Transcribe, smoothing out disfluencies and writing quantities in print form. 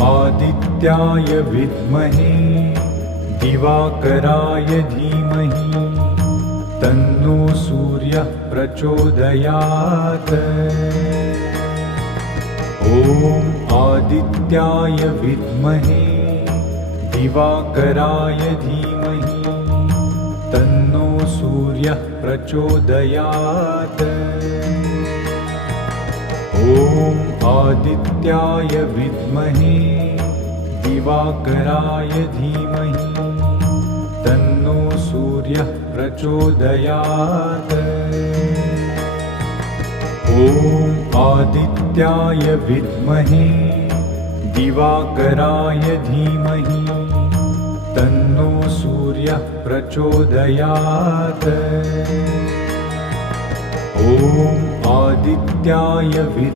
आदित्याय विद्महे दिवाकराय धीमहि तन्नो सूर्यः प्रचोदयात्। ॐ आदित्याय विद्महे दिवाकराय धीमहि तन्नो सूर्यः प्रचोदयात्। ॐ आदित्याय विद्महे दिवाकराय धीमहि तन्नो सूर्यः प्रचोदयात्। ॐ आदित्याय विद्महे दिवाकराय धीमहि तन्नो सूर्यः प्रचोदयात्। ॐ आदित्याय